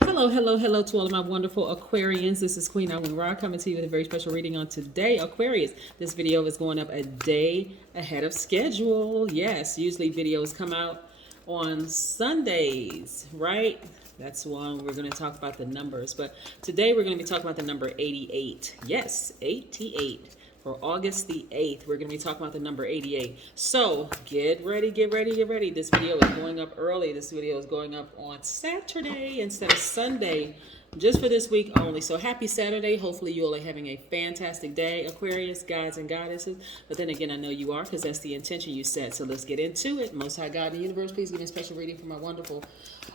Hello, hello, hello to all of my wonderful Aquarians. This is Queen Amun Ra coming to you with a very special reading on today. Aquarius, this video is going up a day ahead of schedule. Yes, usually videos come out on Sundays, right? That's one we're going to talk about the numbers. But today we're going to be talking about the number 88. Yes, 88. For August the 8th, we're going to be talking about the number 88. So get ready, get ready, get ready. This video is going up early. This video is going up on Saturday instead of Sunday, just for this week only. So happy Saturday. Hopefully you all are having a fantastic day, Aquarius, gods and goddesses. But then again, I know you are, because that's the intention you set. So let's get into it. Most High God in the universe, please give me a special reading for my wonderful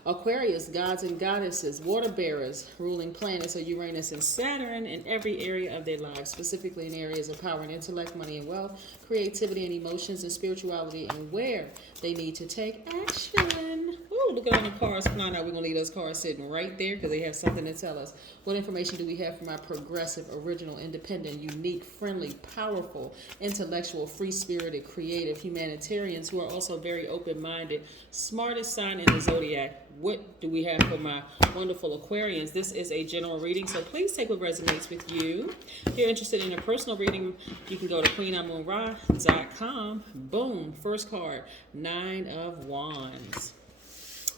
Aquarius, gods and goddesses, water bearers, ruling planets of Uranus and Saturn in every area of their lives, specifically in areas of power and intellect, money and wealth, creativity and emotions and spirituality, and where they need to take action. Ooh, look at all the cards flying out. We're going to leave those cards sitting right there because they have something to tell us. What information do we have from our progressive, original, independent, unique, friendly, powerful, intellectual, free-spirited, creative, humanitarians who are also very open-minded, smartest sign in the Zodiac? What do we have for my wonderful Aquarians? This is a general reading, so please take what resonates with you. If you're interested in a personal reading, you can go to queenamunra.com. Boom, first card, 9 of Wands.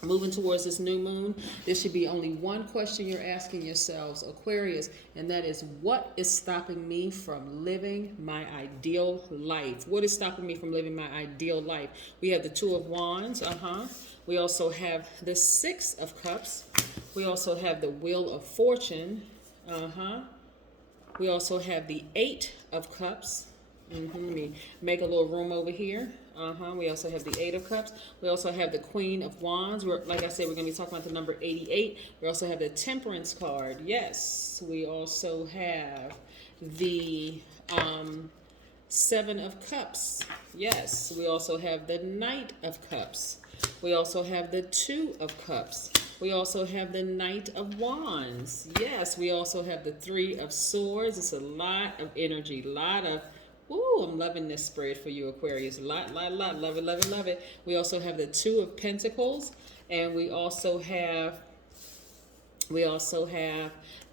Moving towards this new moon, there should be only one question you're asking yourselves, Aquarius, and that is, what is stopping me from living my ideal life? What is stopping me from living my ideal life? We have the Two of Wands, We also have the Six of Cups. We also have the Wheel of Fortune, We also have the Eight of Cups. Let me make a little room over here. We also have the Eight of Cups. We also have the Queen of Wands. Like I said, we're going to be talking about the number 88. We also have the Temperance card. Yes. We also have the Seven of Cups. Yes. We also have the Knight of Cups. We also have the Two of Cups. We also have the Knight of Wands. Yes. We also have the Three of Swords. It's a lot of energy, Ooh, I'm loving this spread for you, Aquarius. Lot. Love it, love it, love it. We also have the Two of Pentacles, and we also have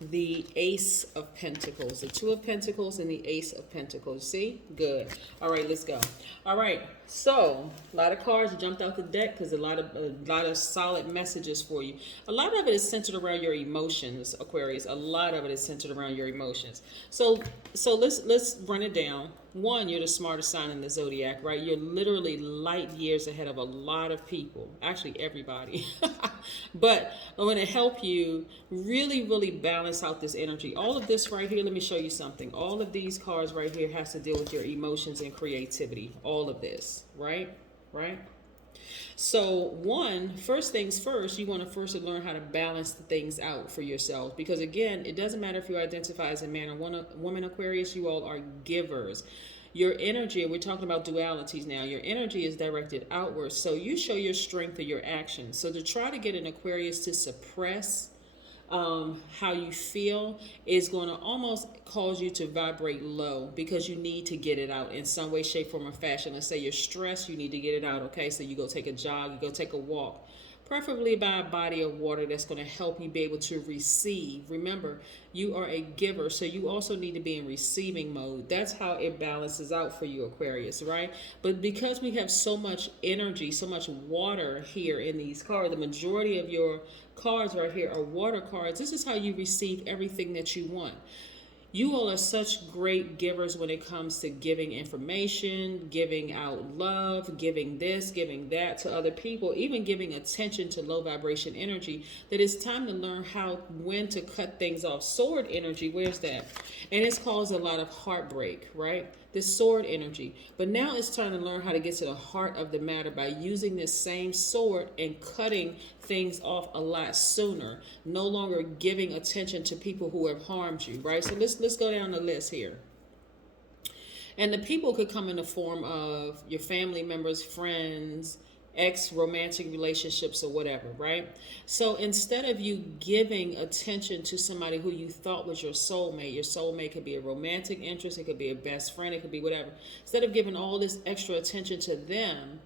the Ace of Pentacles. The Two of Pentacles and the Ace of Pentacles. See? Good. All right, let's go. All right. So, a lot of cards jumped out the deck because a lot of solid messages for you. A lot of it is centered around your emotions, Aquarius. A lot of it is centered around your emotions. So let's run it down. One, you're the smartest sign in the Zodiac, right? You're literally light years ahead of a lot of people, actually everybody. But I'm going to help you really, really balance out this energy. All of this right here, let me show you something. All of these cards right here has to deal with your emotions and creativity. All of this, right? Right? So first things first, you want to first learn how to balance the things out for yourselves. Because again, it doesn't matter if you identify as a man or woman, Aquarius, you all are givers. Your energy, and we're talking about dualities now, your energy is directed outwards. So you show your strength through your actions. So to try to get an Aquarius to suppress how you feel is going to almost cause you to vibrate low, because you need to get it out in some way, shape, form, or fashion. Let's say you're stressed, you need to get it out, okay? So you go take a jog, you go take a walk, preferably by a body of water that's going to help you be able to receive. Remember, you are a giver, so you also need to be in receiving mode. That's how it balances out for you, Aquarius, right? But because we have so much energy, so much water here in these cards, the majority of your cards right here are water cards. This is how you receive everything that you want. You all are such great givers when it comes to giving information, giving out love, giving this, giving that to other people, even giving attention to low vibration energy, that it's time to learn when to cut things off. Sword energy, where's that? And it's caused a lot of heartbreak, right? This sword energy. But now it's time to learn how to get to the heart of the matter by using this same sword and cutting things off a lot sooner. No longer giving attention to people who have harmed you, right? So let's go down the list here. And the people could come in the form of your family members, friends, ex-romantic relationships, or whatever, right? So instead of you giving attention to somebody who you thought was your soulmate could be a romantic interest, it could be a best friend, it could be whatever. Instead of giving all this extra attention to them,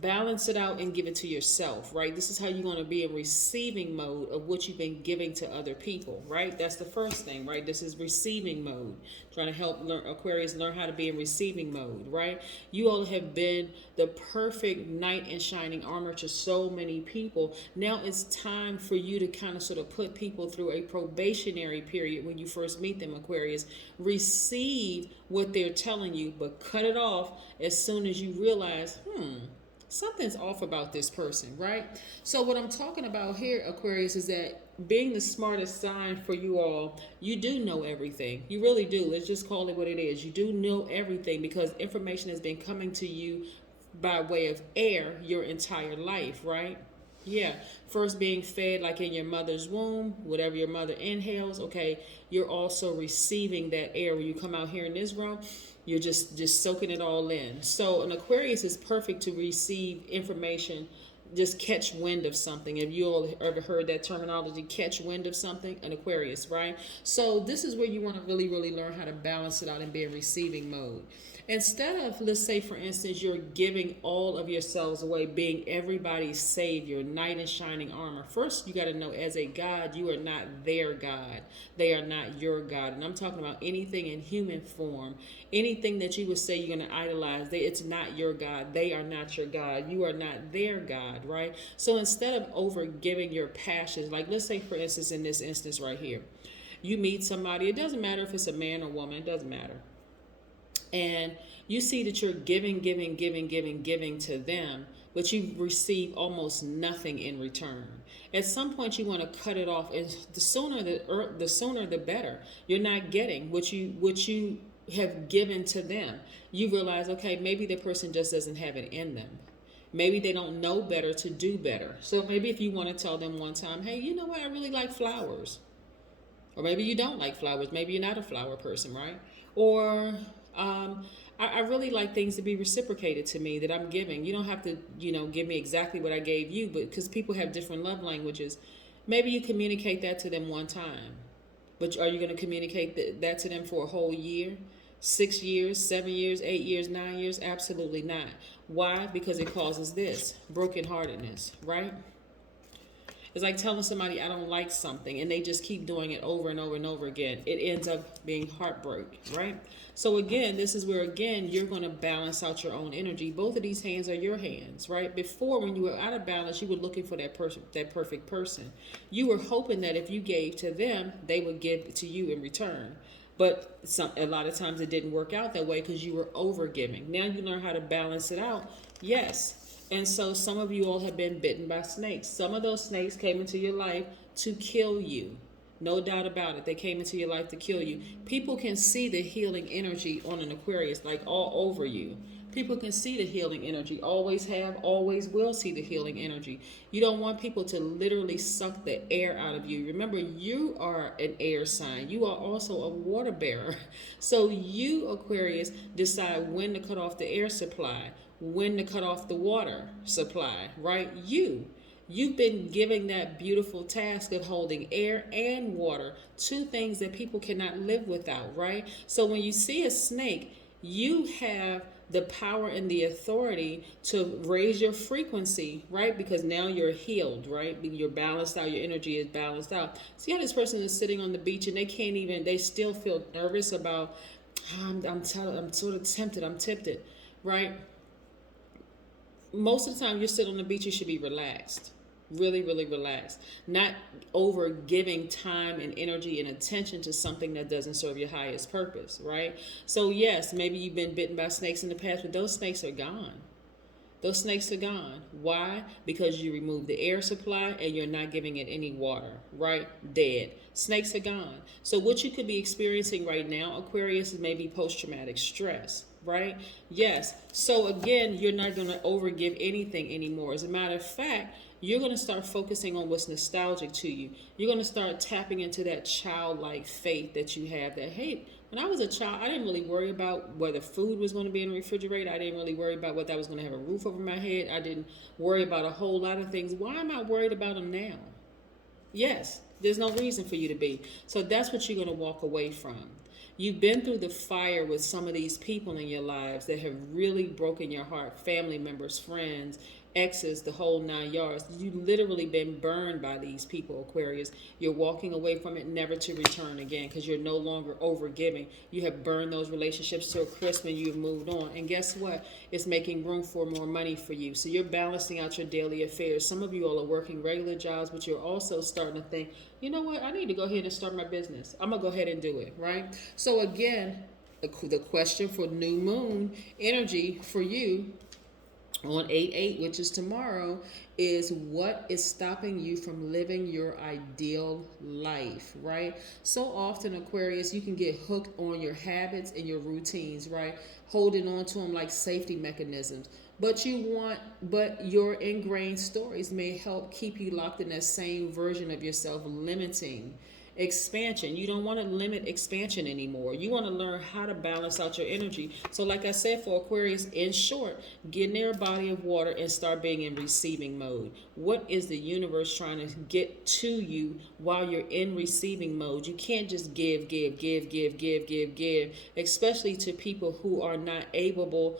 balance it out and give it to yourself, right? This is how you're going to be in receiving mode of what you've been giving to other people, right? That's the first thing, right? This is receiving mode. Trying to help Aquarius learn how to be in receiving mode, right? You all have been the perfect knight in shining armor to so many people. Now it's time for you to kind of sort of put people through a probationary period when you first meet them, Aquarius. Receive what they're telling you, but cut it off as soon as you realize, something's off about this person, right? So what I'm talking about here, Aquarius, is that being the smartest sign for you all, you do know everything. You really do. Let's just call it what it is. You do know everything because information has been coming to you by way of air your entire life, right? Yeah. First being fed like in your mother's womb, whatever your mother inhales, okay, you're also receiving that air. When you come out here in this room, you're just soaking it all in. So an Aquarius is perfect to receive information, just catch wind of something. Have you all ever heard that terminology, catch wind of something? An Aquarius, right? So this is where you want to really, really learn how to balance it out and be in receiving mode. Instead of, let's say, for instance, you're giving all of yourselves away, being everybody's savior, knight in shining armor. First, you got to know as a God, you are not their God. They are not your God. And I'm talking about anything in human form, anything that you would say you're going to idolize. It's not your God. They are not your God. You are not their God, right? So instead of over giving your passions, like let's say, for instance, in this instance right here, you meet somebody. It doesn't matter if it's a man or woman. It doesn't matter. And you see that you're giving to them, but you receive almost nothing in return. At some point, you want to cut it off, and the sooner the better. You're not getting what you have given to them. You realize, okay, maybe the person just doesn't have it in them. Maybe they don't know better to do better. So maybe if you want to tell them one time, hey, you know what, I really like flowers. Or maybe you don't like flowers. Maybe you're not a flower person, right? Or I really like things to be reciprocated to me that I'm giving. You don't have to, give me exactly what I gave you, but because people have different love languages, maybe you communicate that to them one time. But are you going to communicate that to them for a whole year, 6 years, 7 years, 8 years, 9 years? Absolutely not. Why? Because it causes this brokenheartedness, right? It's like telling somebody I don't like something and they just keep doing it over and over and over again. It ends up being heartbreak, right? So again, this is where, again, you're going to balance out your own energy. Both of these hands are your hands, right? Before, when you were out of balance, you were looking for that person, that perfect person. You were hoping that if you gave to them, they would give to you in return. But a lot of times it didn't work out that way because you were over giving. Now you learn how to balance it out. Yes. And so some of you all have been bitten by snakes. Some of those snakes came into your life to kill you. No doubt about it. They came into your life to kill you. People can see the healing energy on an Aquarius, like all over you. People can see the healing energy. Always have, always will see the healing energy. You don't want people to literally suck the air out of you. Remember, you are an air sign. You are also a water bearer. So you, Aquarius, decide when to cut off the air supply, when to cut off the water supply, right? You've been given that beautiful task of holding air and water, two things that people cannot live without, right? So when you see a snake, you have the power and the authority to raise your frequency, right? Because now you're healed, right? You're balanced out. Your energy is balanced out. See how this person is sitting on the beach and they still feel nervous about, I'm sort of tempted, I'm tempted, right? Most of the time you sit on the beach, you should be relaxed. Really, really relaxed. Not over giving time and energy and attention to something that doesn't serve your highest purpose, right? So yes, maybe you've been bitten by snakes in the past, but those snakes are gone. Those snakes are gone. Why? Because you removed the air supply and you're not giving it any water, right? Dead. Snakes are gone. So what you could be experiencing right now, Aquarius, is maybe post-traumatic stress, right? Yes. So again, you're not going to overgive anything anymore. As a matter of fact, you're going to start focusing on what's nostalgic to you. You're going to start tapping into that childlike faith that you have that, hey, when I was a child, I didn't really worry about whether food was going to be in the refrigerator. I didn't really worry about whether I was going to have a roof over my head. I didn't worry about a whole lot of things. Why am I worried about them now? Yes, there's no reason for you to be. So that's what you're going to walk away from. You've been through the fire with some of these people in your lives that have really broken your heart, family members, friends, exes, the whole 9 yards. You've literally been burned by these people, Aquarius. You're walking away from it never to return again because you're no longer over giving. You have burned those relationships to a crisp and you've moved on. And guess what? It's making room for more money for you. So you're balancing out your daily affairs. Some of you all are working regular jobs, but you're also starting to think, you know what? I need to go ahead and start my business. I'm going to go ahead and do it, right? So again, the question for new moon energy for you on 8/8, which is tomorrow, is what is stopping you from living your ideal life, right? So often, Aquarius, you can get hooked on your habits and your routines, right? Holding on to them like safety mechanisms. But your ingrained stories may help keep you locked in that same version of yourself, limiting expansion. You don't want to limit expansion anymore. You want to learn how to balance out your energy. So like I said, for Aquarius, in short, get near a body of water and start being in receiving mode. What is the universe trying to get to you while you're in receiving mode? You can't just give, especially to people who are not capable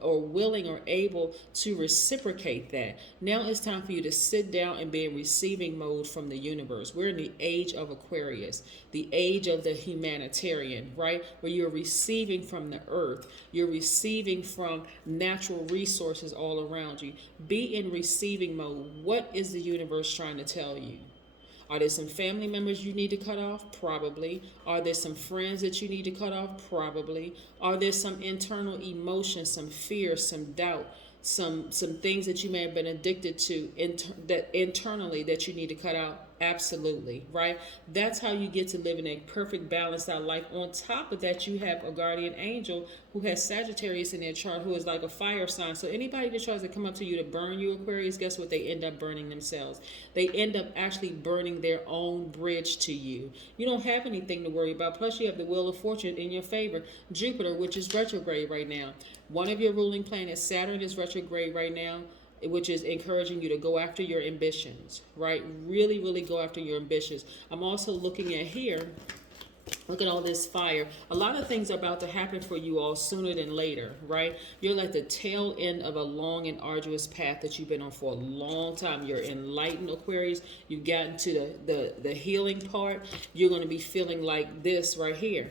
or willing or able to reciprocate that. Now it's time for you to sit down and be in receiving mode from the universe. We're in the age of Aquarius, the age of the humanitarian, right? Where you're receiving from the earth. You're receiving from natural resources all around you. Be in receiving mode. What is the universe trying to tell you? Are there some family members you need to cut off? Probably. Are there some friends that you need to cut off? Probably. Are there some internal emotions, some fear, some doubt, some things that you may have been addicted to that internally that you need to cut out? Absolutely, right? That's how you get to live in a perfect balanced out life. On top of that, you have a guardian angel who has Sagittarius in their chart, who is like a fire sign. So anybody that tries to come up to you to burn you, Aquarius, guess what? They end up burning themselves. They end up actually burning their own bridge to you. You don't have anything to worry about. Plus, you have the wheel of fortune in your favor. Jupiter, which is retrograde right now. One of your ruling planets, Saturn, is retrograde right now, which is encouraging you to go after your ambitions, right? Really, really go after your ambitions. I'm also looking at here, look at all this fire. A lot of things are about to happen for you all sooner than later, right? You're at the tail end of a long and arduous path that you've been on for a long time. You're enlightened, Aquarius. You've gotten to the healing part. You're going to be feeling like this right here.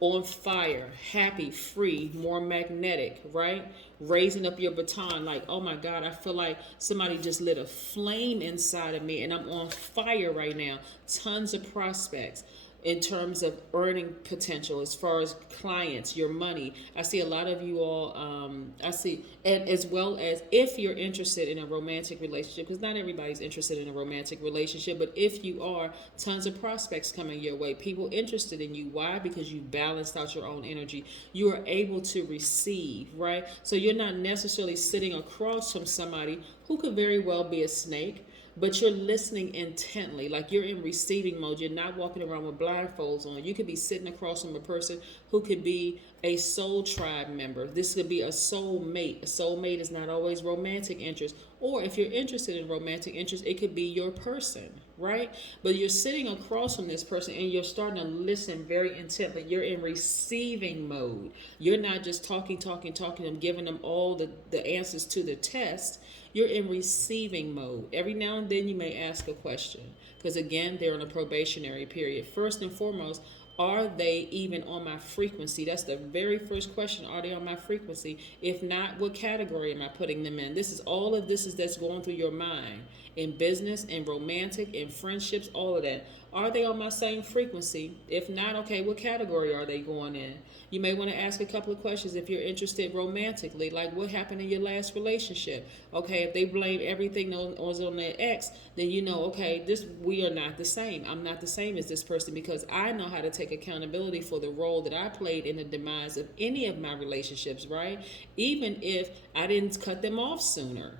On fire, happy, free, more magnetic, right? Raising up your baton like, oh my God, I feel like somebody just lit a flame inside of me and I'm on fire right now. Tons of prospects in terms of earning potential as far as clients, your money. I see a lot of you all, and as well as if you're interested in a romantic relationship, because not everybody's interested in a romantic relationship, but if you are, tons of prospects coming your way, people interested in you. Why? Because you balanced out your own energy. You are able to receive, right? So you're not necessarily sitting across from somebody who could very well be a snake, but you're listening intently, like you're in receiving mode. You're not walking around with blindfolds on. You could be sitting across from a person who could be a soul tribe member. This could be a soul mate. A soul mate is not always romantic interest. Or if you're interested in romantic interest, it could be your person, right? But you're sitting across from this person and you're starting to listen very intently. You're in receiving mode. You're not just talking, and giving them all the answers to the test. You're in receiving mode. Every now and then you may ask a question because, again, they're in a probationary period. First and foremost, are they even on my frequency? That's the very first question. Are they on my frequency? If not, what category am I putting them in? This is all of this that's going through your mind in business, in romantic, in friendships, all of that. Are they on my same frequency? If not, okay, what category are they going in? You may want to ask a couple of questions if you're interested romantically, like what happened in your last relationship? Okay, if they blame everything on their ex, then you know, okay, we are not the same. I'm not the same as this person because I know how to take accountability for the role that I played in the demise of any of my relationships, right? Even if I didn't cut them off sooner.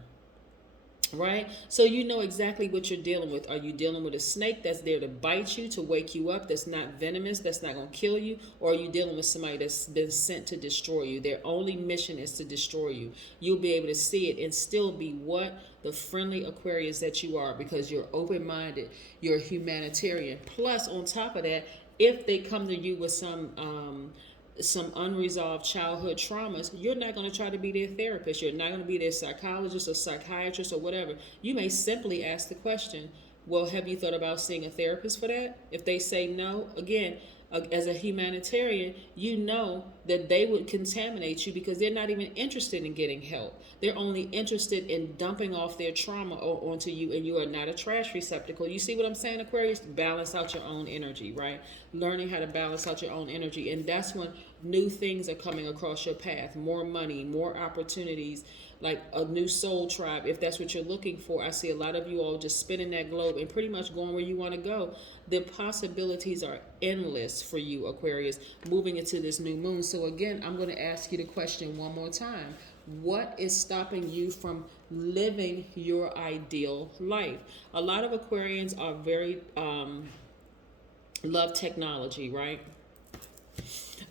Right? So you know exactly what you're dealing with. Are you dealing with a snake that's there to bite you, to wake you up, that's not venomous, that's not going to kill you? Or are you dealing with somebody that's been sent to destroy you? Their only mission is to destroy you. You'll be able to see it and still be what? The friendly Aquarius that you are because you're open-minded, you're humanitarian. Plus, on top of that, if they come to you with some unresolved childhood traumas, you're not going to try to be their therapist. You're not going to be their psychologist or psychiatrist or whatever. You may simply ask the question, well, have you thought about seeing a therapist for that? If they say no, again, as a humanitarian, you know that they would contaminate you because they're not even interested in getting help. They're only interested in dumping off their trauma onto you, and you are not a trash receptacle. You see what I'm saying, Aquarius? Balance out your own energy, right? Learning how to balance out your own energy. And that's when new things are coming across your path. More money, more opportunities, like a new soul tribe, if that's what you're looking for. I see a lot of you all just spinning that globe and pretty much going where you want to go. The possibilities are endless for you, Aquarius, moving into this new moon. So again, I'm going to ask you the question one more time. What is stopping you from living your ideal life? A lot of Aquarians are very love technology, right?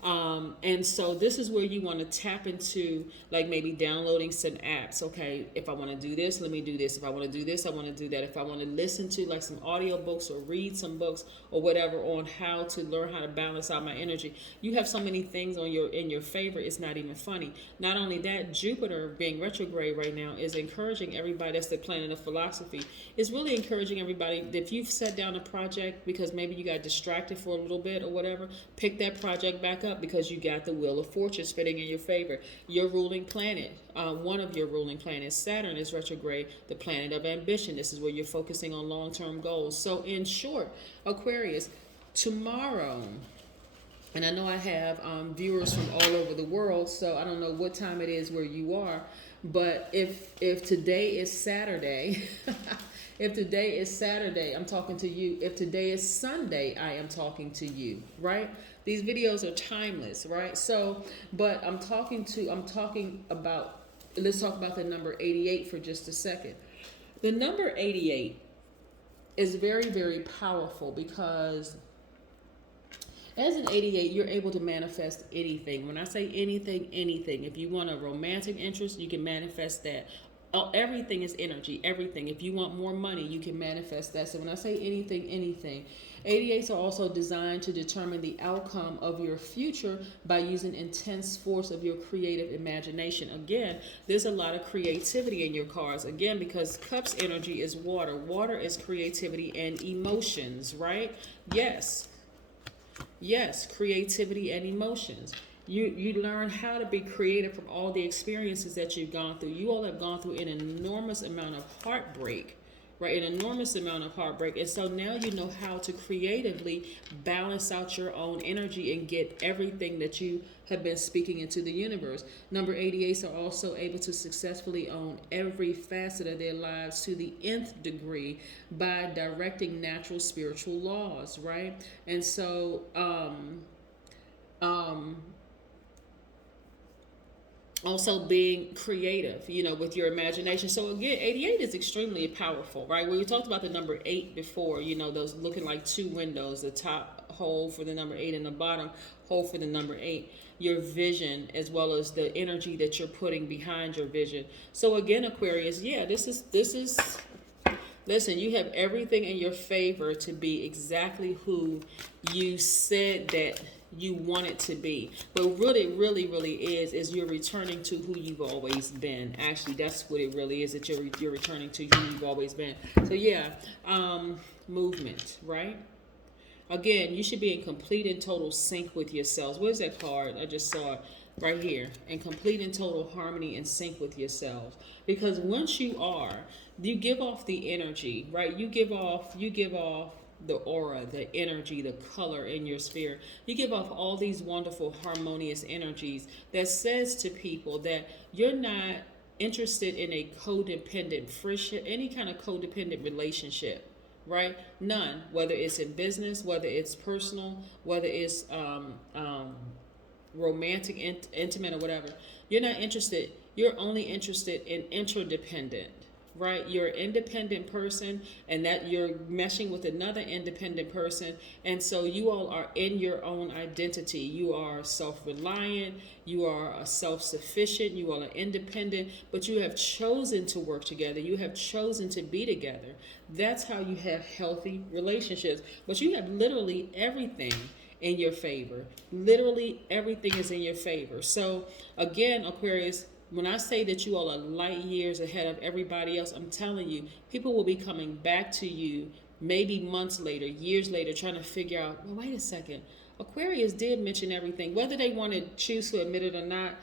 And so this is where you want to tap into, like maybe downloading some apps. Okay, if I want to do this, let me do this. If I want to do this, I want to do that. If I want to listen to like some audio books or read some books or whatever on how to learn how to balance out my energy. You have so many things on in your favor, it's not even funny. Not only that, Jupiter being retrograde right now is encouraging everybody. That's the planet of philosophy. It's really encouraging everybody that if you've set down a project because maybe you got distracted for a little bit or whatever, pick that project back up because you got the wheel of fortune spinning in your favor. Your ruling planet, one of your ruling planets, Saturn, is retrograde, the planet of ambition. This is where you're focusing on long-term goals. So in short, Aquarius, tomorrow, and I know I have viewers from all over the world, so I don't know what time it is where you are, but if today is Saturday, if today is Saturday, I'm talking to you. If today is Sunday, I am talking to you, right? These videos are timeless, right? So, but let's talk about the number 88 for just a second. The number 88 is very, very powerful because as an 88, you're able to manifest anything. When I say anything, anything. If you want a romantic interest, you can manifest that. Oh, everything is energy, everything. If you want more money, you can manifest that. So when I say anything, anything, 88s are also designed to determine the outcome of your future by using intense force of your creative imagination. Again, there's a lot of creativity in your cards. Again, because Cups energy is water. Water is creativity and emotions, right? Yes, creativity and emotions. You learn how to be creative from all the experiences that you've gone through. You all have gone through an enormous amount of heartbreak, right? An enormous amount of heartbreak. And so now you know how to creatively balance out your own energy and get everything that you have been speaking into the universe. Number 88s are also able to successfully own every facet of their lives to the nth degree by directing natural spiritual laws, right? And so, also being creative, with your imagination. So again, 88 is extremely powerful, right? We talked about the number 8 before, those looking like two windows, the top hole for the number 8 and the bottom hole for the number 8. Your vision, as well as the energy that you're putting behind your vision. So again, Aquarius, this is listen, you have everything in your favor to be exactly who you said that you want it to be. But what it really, really is you're returning to who you've always been. Actually, that's what it really is, that you're returning to who you've always been. So movement, right? Again, you should be in complete and total sync with yourselves. Where's that card? I just saw it right here. In complete and total harmony and sync with yourselves. Because once you give off the energy, right? You give off the aura, the energy, the color in your sphere. You give off all these wonderful, harmonious energies that says to people that you're not interested in a codependent friendship, any kind of codependent relationship, right? None. Whether it's in business, whether it's personal, whether it's romantic, intimate, or whatever. You're not interested. You're only interested in interdependent. Right? You're an independent person, and that you're meshing with another independent person. And so you all are in your own identity. You are self-reliant. You are self-sufficient. You all are independent, but you have chosen to work together. You have chosen to be together. That's how you have healthy relationships. But you have literally everything in your favor. Literally everything is in your favor. So again, Aquarius, when I say that you all are light years ahead of everybody else, I'm telling you, people will be coming back to you maybe months later, years later, trying to figure out, well, wait a second. Aquarius did mention everything. Whether they want to choose to admit it or not,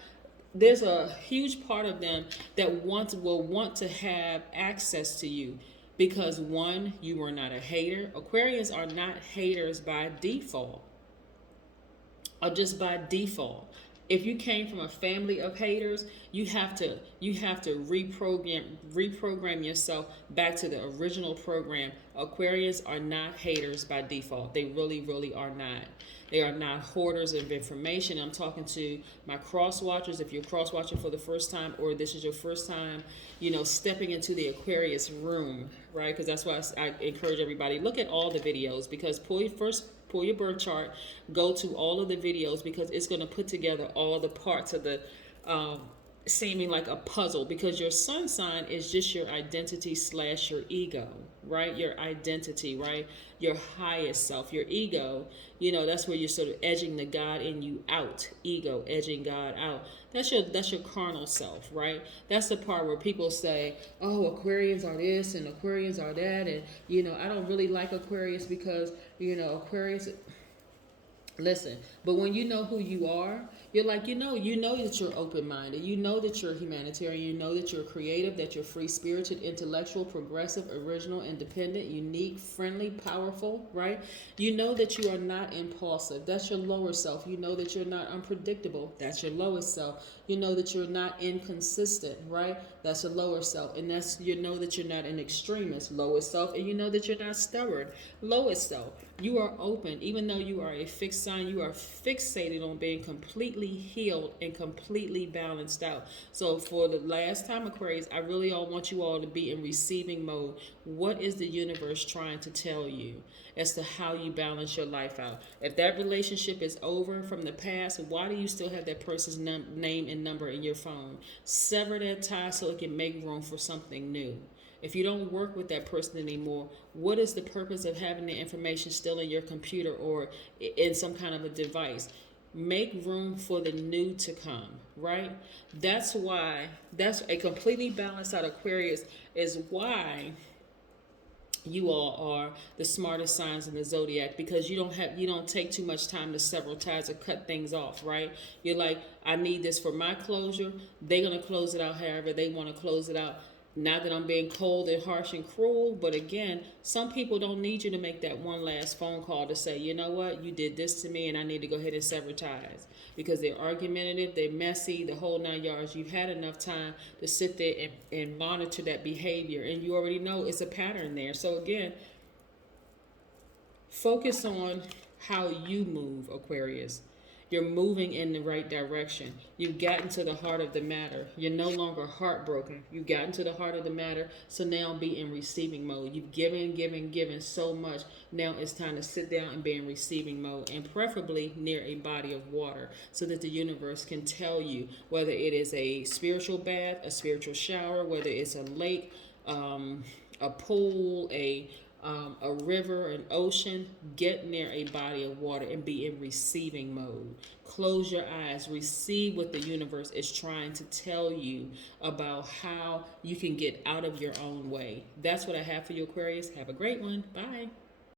there's a huge part of them that will want to have access to you because one, you are not a hater. Aquarians are not haters by default or just by default. If you came from a family of haters, you have to reprogram yourself back to the original program. Aquarians are not haters by default. They really, really are not. They are not hoarders of information. I'm talking to my cross watchers. If you're cross watching for the first time, or this is your first time, stepping into the Aquarius room, right? Because that's why I encourage everybody, look at all the videos, because pull your birth chart, go to all of the videos, because it's going to put together all the parts of the seeming like a puzzle, because your sun sign is just your identity / your ego, right? Your identity, right? Your highest self, your ego, that's where you're sort of edging the God in you out. Ego, edging God out. That's your carnal self, right? That's the part where people say, oh, Aquarians are this and Aquarians are that, and I don't really like Aquarius because Aquarius. Listen, but when you know who you are, you're like, you know that you're open-minded. You know that you're humanitarian. You know that you're creative, that you're free-spirited, intellectual, progressive, original, independent, unique, friendly, powerful, right? You know that you are not impulsive. That's your lower self. You know that you're not unpredictable. That's your lowest self. You know that you're not inconsistent, right? That's your lower self. And you know that you're not an extremist, lowest self. And you know that you're not stubborn, lowest self. You are open. Even though you are a fixed sign, you are fixated on being completely healed and completely balanced out. So for the last time, Aquarius, I really want you all to be in receiving mode. What is the universe trying to tell you as to how you balance your life out? If that relationship is over from the past, why do you still have that person's name and number in your phone? Sever that tie so it can make room for something new. If you don't work with that person anymore, what is the purpose of having the information still in your computer or in some kind of a device? Make room for the new to come, right? That's a completely balanced out Aquarius is why you all are the smartest signs in the zodiac, because you don't take too much time to sever ties or cut things off, right? You're like, I need this for my closure. They're going to close it out however they want to close it out. Not that I'm being cold and harsh and cruel, but again, some people don't need you to make that one last phone call to say, you know what, you did this to me and I need to go ahead and sever ties, because they're argumentative, they're messy, the whole 9 yards. You've had enough time to sit there and monitor that behavior, and you already know it's a pattern there. So again, focus on how you move, Aquarius. You're moving in the right direction. You've gotten to the heart of the matter. You're no longer heartbroken. You've gotten to the heart of the matter. So now be in receiving mode. You've given so much. Now it's time to sit down and be in receiving mode, and preferably near a body of water, so that the universe can tell you whether it is a spiritual bath, a spiritual shower, whether it's a lake, a pool, a river, an ocean. Get near a body of water and be in receiving mode. Close your eyes. Receive what the universe is trying to tell you about how you can get out of your own way. That's what I have for you, Aquarius. Have a great one. Bye.